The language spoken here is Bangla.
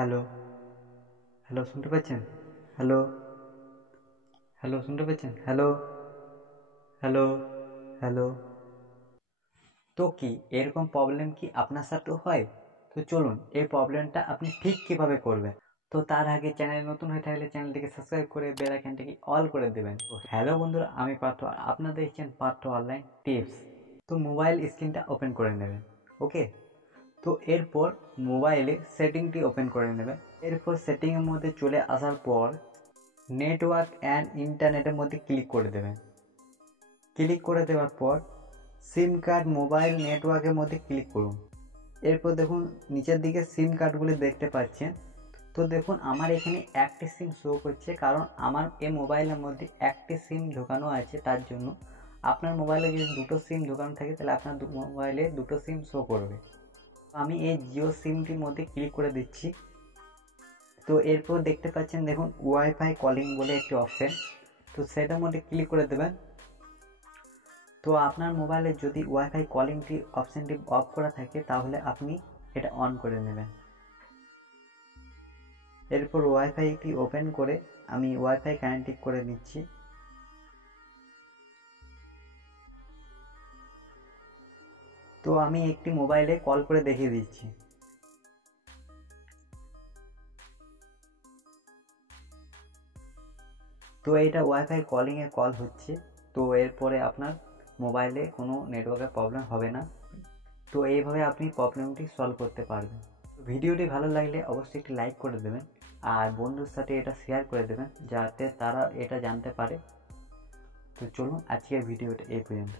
হ্যালো, হ্যালো শুনতে পাচ্ছেন? হ্যালো, হ্যালো শুনতে পাচ্ছেন? Hello, hello, hello. তো কি এরকম প্রবলেম কি আপনার সাথেও হয়? তো চলুন এই প্রবলেমটা আপনি ঠিক কিভাবে করবেন। তো তার আগে চ্যানেল নতুন হয়ে থাকলে চ্যানেলটিকে সাবস্ক্রাইব করে বেল আইকনটিকে অল করে দেবেন। তো হ্যালো বন্ধুরা, আমি পার্থ, আর আপনারা দেখছেন পার্থ অনলাইন টিপস। তো মোবাইল স্ক্রিনটা ওপেন করে নেবেন। ওকে, তো এরপর মোবাইলে সেটিংটি ওপেন করে নেবেন। এরপর সেটিংয়ের মধ্যে চলে আসার পর নেটওয়ার্ক অ্যান্ড ইন্টারনেটের মধ্যে ক্লিক করে দেবেন। ক্লিক করে দেওয়ার পর সিম কার্ড মোবাইল নেটওয়ার্কের মধ্যে ক্লিক করুন। এরপর দেখুন নিচের দিকে সিম কার্ডগুলি দেখতে পাচ্ছেন। তো দেখুন আমার এখানে একটি সিম শো করছে, কারণ আমার এই মোবাইলের মধ্যে একটি সিম ঢোকানো আছে। তার জন্য আপনার মোবাইলে যদি দুটো সিম ঢোকানো থাকে তাহলে আপনার মোবাইলে দুটো সিম শো করবে। আমি এই জিও সিমটির মধ্যে ক্লিক করে দিচ্ছি। তো এরপর দেখতে পাচ্ছেন দেখুন ওয়াইফাই কলিং বলে একটি অপশন, তো সেটার মধ্যে ক্লিক করে দেবেন। তো আপনার মোবাইলে যদি ওয়াইফাই কলিংটি অপশানটি অফ করা থাকে তাহলে আপনি এটা অন করে নেবেন। এরপর ওয়াইফাইটি ওপেন করে আমি ওয়াইফাই কানেক্ট করে নিচ্ছি। তো আমি একটি মোবাইলে কল করে দেখিয়ে দিচ্ছি। তো এটা ওয়াইফাই কলিংয়ে কল হচ্ছে। তো এরপরে আপনার মোবাইলে কোনো নেটওয়ার্কের প্রবলেম হবে না। তো এইভাবে আপনি প্রবলেমটি সলভ করতে পারবেন। ভিডিওটি ভালো লাগলে অবশ্যই একটি লাইক করে দেবেন, আর বন্ধুর সাথে এটা শেয়ার করে দেবেন যাতে তারা এটা জানতে পারে। তো চলুন আজকের ভিডিওটা এই পর্যন্ত।